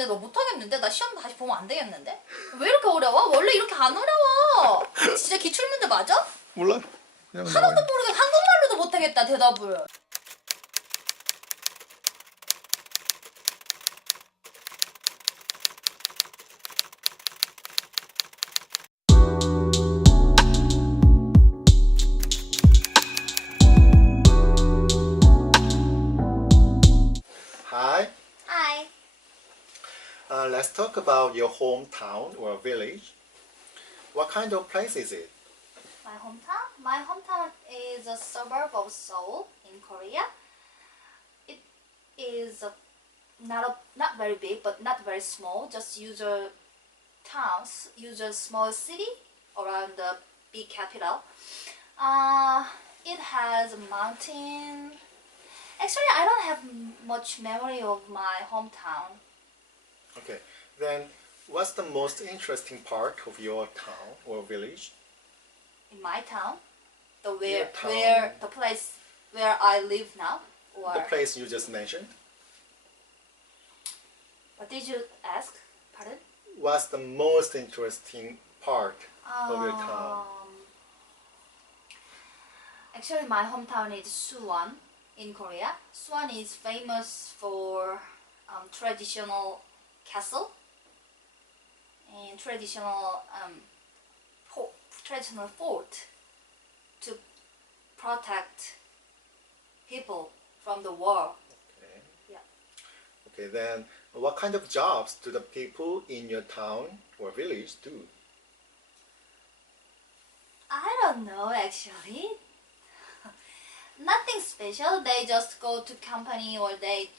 근데 너 못하겠는데? 나 시험 다시 보면 안 되겠는데? 왜 이렇게 어려워? 원래 이렇게 안 어려워. 진짜 기출문제 맞아? 몰라. 그냥 하나도 모르게 한국말로도 못하겠다 대답을. Hi. Hi. Let's talk about your hometown or village. What kind of place is it? My hometown? My hometown is a suburb of Seoul in Korea. It is not very big, but not very small. Just usual towns, usual small city around the big capital. It has a mountain. Actually, I don't have much memory of my hometown. Okay. Then, what's the most interesting part of your town or village? In my town, the Your town. where the place where I live now, or The place you just mentioned. what did you ask? Pardon? What's the most interesting part of your town? Actually, my hometown is Suwon in Korea. Suwon is famous for traditional castle and traditional fort to protect people from the war. Okay. Yeah. Okay, then what kind of jobs do the people in your town or village do? I don't know actually. Nothing special. They just go to company or they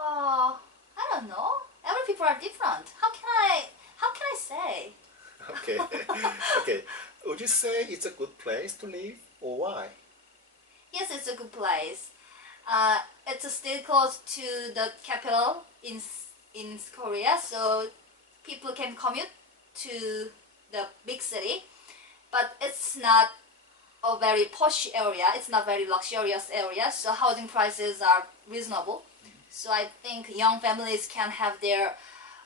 I don't know. Every people are different. How can I say? Okay. Okay. Would you say it's a good place to live or why? Yes, it's a good place. It's still close to the capital in Korea, so people can commute to the big city. But it's not a very posh area. It's not very luxurious area, so housing prices are reasonable. So I think young families can have their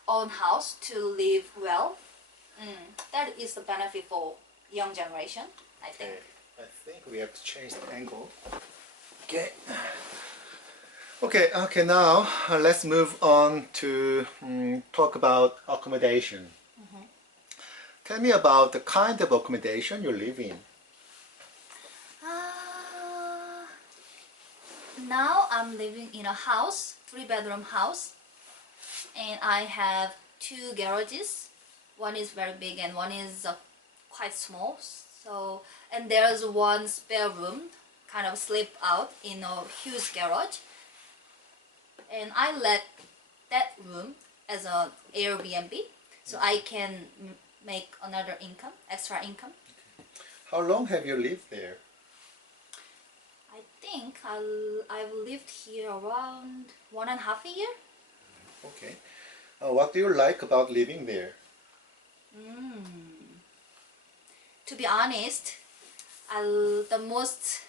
own house to live well. That is the benefit for young generation, I think. Okay. I think we have to change the angle. Okay. Okay, now let's move on to talk about accommodation. Tell me about the kind of accommodation you live in. Now I'm living in a house, 3-bedroom house, and I have 2 garages. One is very big and one is quite small. So, and there's one spare room, kind of sleep out in a huge garage. And I let that room as an Airbnb, so I can make another income, extra income. How long have you lived there? I think I've lived here around 1.5 years. Okay. What do you like about living there? To be honest, the most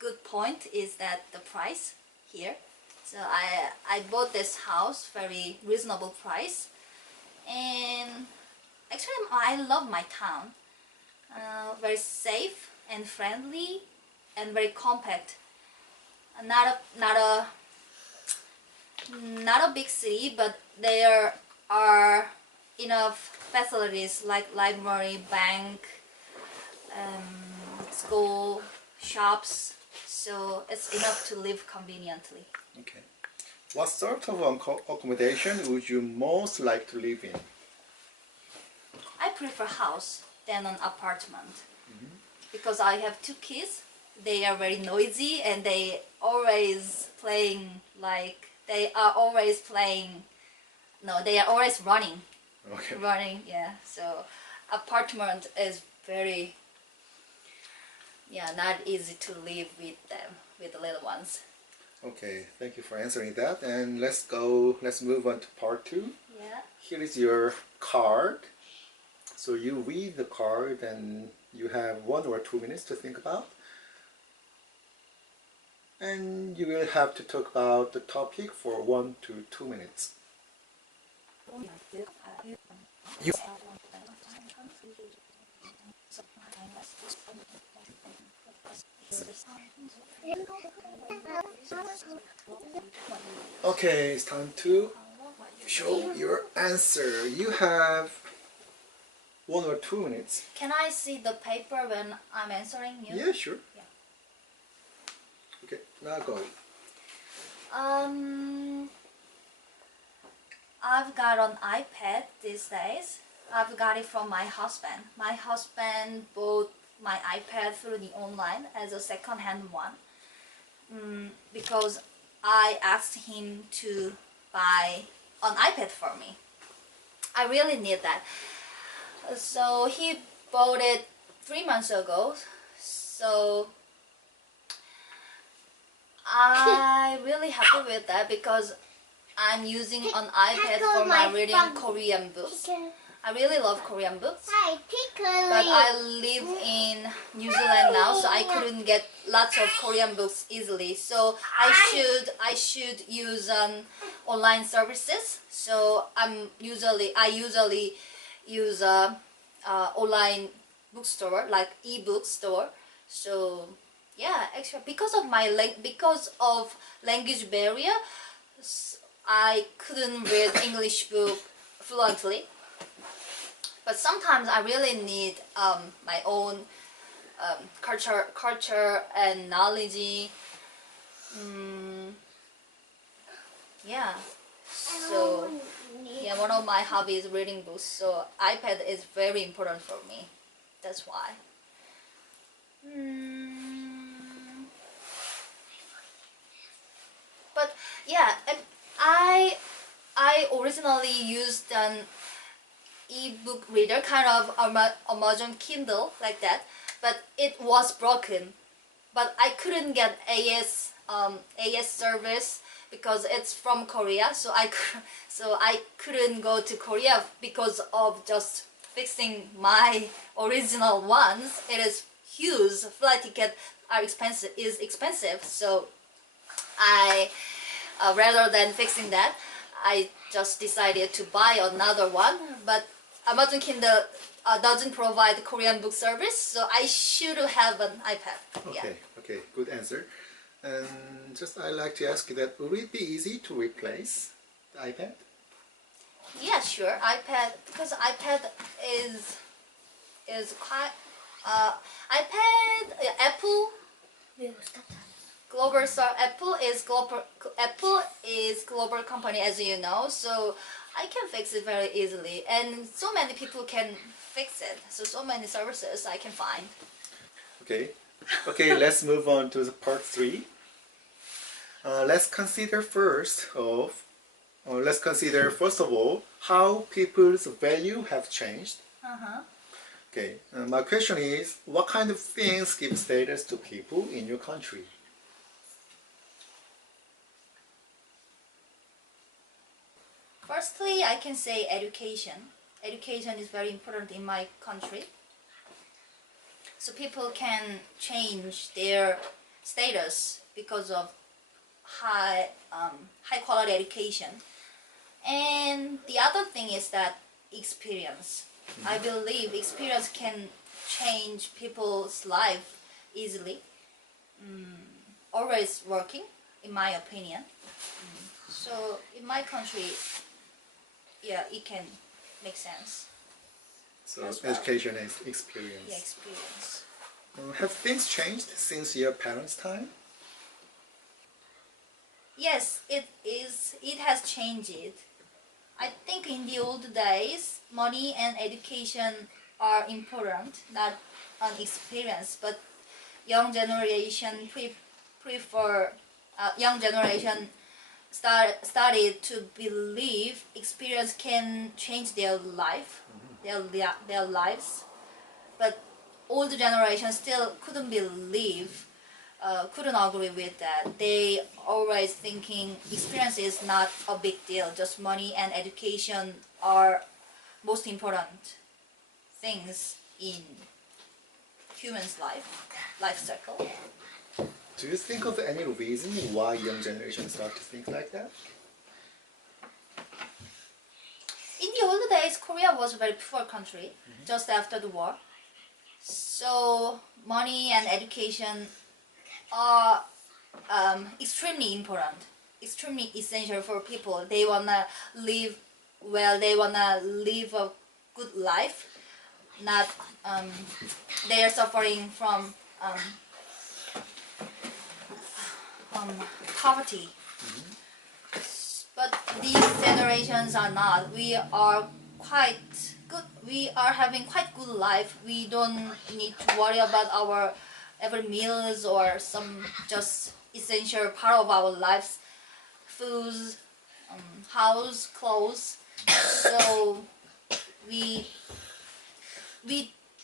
good point is that the price here. So I bought this house very reasonable price, and actually I love my town. Very safe and friendly, and very compact. Not a big city, but there are enough facilities like library, bank, school, shops. So it's enough to live conveniently. Okay. What sort of accommodation would you most like to live in? I prefer house than an apartment because I have 2 kids. They are very noisy and they are always running. Okay. Running, yeah. So apartment is very, not easy to live with them, with the little ones. Okay, thank you for answering that. And let's move on to part 2. Yeah. Here is your card. So you read the card and you have 1 or 2 minutes to think about. and you will have to talk about the topic for 1 to 2 minutes. Okay, it's time to show your answer. You have 1 or 2 minutes. Can I see the paper when I'm answering you? Yeah, sure. Yeah. Okay, now go. I've got an iPad these days. I've got it from my husband. My husband bought my iPad through the online as a second-hand one because I asked him to buy an iPad for me. I really need that. So he bought it 3 months ago. So I'm really happy with that because I'm using an iPad for my reading Korean books. I really love Korean books, but I live in New Zealand now, so I couldn't get lots of Korean books easily. So I should use online services. So I usually use a online bookstore like ebook store. So yeah, actually because of language barrier, I couldn't read English book fluently. But sometimes I really need my own culture and knowledge. Yeah. So yeah, one of my hobbies is reading books. So iPad is very important for me. That's why. But yeah, and I originally used an ebook reader, kind of Amazon Kindle like that, but it was broken. But I couldn't get AS service because it's from Korea, so I couldn't go to Korea because of just fixing my original ones. It is huge. Flight ticket is expensive, so I rather than fixing that, I just decided to buy another one. But Amazon Kindle doesn't provide Korean book service, so I should have an iPad. Okay, okay, good answer. And just I'd like to ask you that would it be easy to replace the iPad? Yeah, sure. iPad, because iPad is quite iPad Apple global star. Apple is global company, as you know, so I can fix it very easily, and so many people can fix it. So many services I can find. Okay, okay. Let's move on to the part 3. Let's consider first of all how people's value have changed. Okay, my question is, what kind of things give status to people in your country? Firstly, I can say education. Education is very important in my country. So people can change their status because of high quality education. And the other thing is that experience. I believe experience can change people's life easily. Always working, in my opinion. So in my country, yeah, it can make sense. So as well. education is experience. Yeah, experience. Have things changed since your parents' time? Yes, it is. It has changed. I think in the old days, money and education are important, not an experience. But young generation started to believe experience can change their life, their lives. But old generation still couldn't agree with that. They always thinking experience is not a big deal. Just money and education are most important things in human's life cycle. Do you think of any reason why young generation start to think like that? In the old days, Korea was a very poor country just after the war. So money and education are extremely important, extremely essential for people. They wanna live well. They wanna live a good life. Not they are suffering from poverty. But these generations are not. We are quite good. We are having quite good life. We don't need to worry about our every meals or some just essential part of our lives, food, house, clothes. So we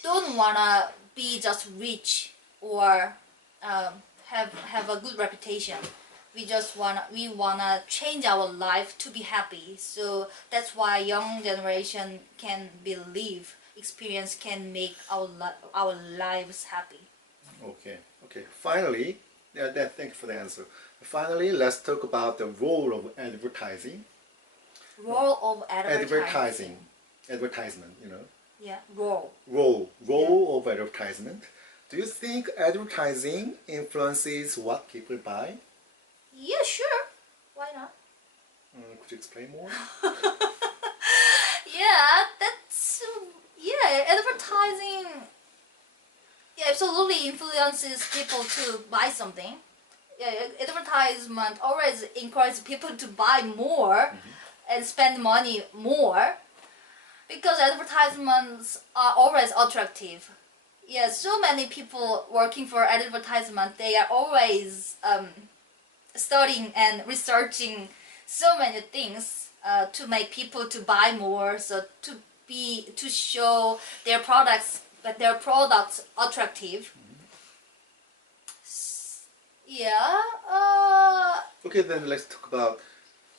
don't wanna be just rich or have a good reputation. We wanna change our life to be happy. So that's why young generation can believe experience can make our lives happy. Okay. Finally, thank you for the answer. Finally, let's talk about the role of advertising. Role of advertising. Advertisement, you know. Yeah, role. Role of advertisement. Do you think advertising influences what people buy? Yeah, sure. Why not? Could you explain more? Advertising. Yeah, absolutely influences people to buy something. Yeah, advertisement always encourages people to buy more and spend money more because advertisements are always attractive. Yeah, so many people working for advertisement, they are always studying and researching so many things to make people to buy more, so to show their products attractive. Okay, then let's talk about,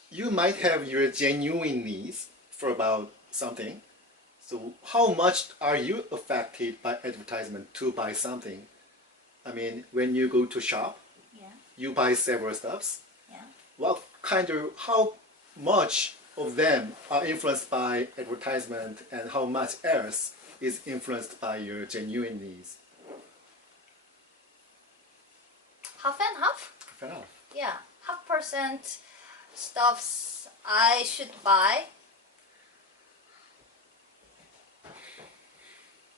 you might have your genuine needs for about something. So how much are you affected by advertisement to buy something? I mean, when you go to shop, you buy several stuffs. How much of them are influenced by advertisement and how much else is influenced by your genuine needs? Half and half? Half and half. Yeah, 50% stuffs I should buy,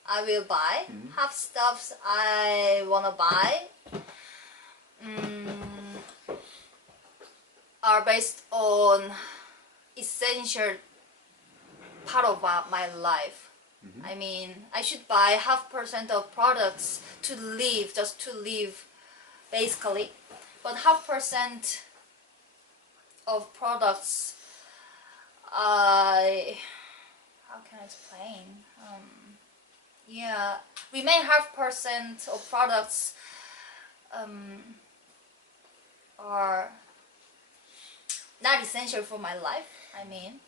I will buy. Half stuffs I wanna buy are based on essential part of my life. I mean, I should buy 50% of products to live, just to live, basically. But 50% of products, how can I explain? Remain 50% of products are not essential for my life. I mean,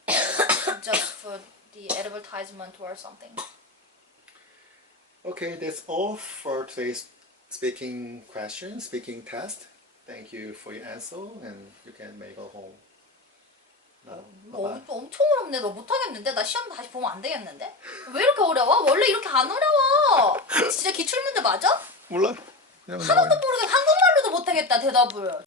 just for the advertisement or something. Okay, that's all for today's speaking test. Thank you for your answer, and you can make a home. 엄청 어렵네. 너 못하겠는데? 나 시험 다시 보면 안 되겠는데? 왜 이렇게 어려워? 원래 이렇게 안 어려워. 진짜 기출문제 맞아? 몰라. 하나도 모르게 한국말로도 못하겠다 대답을.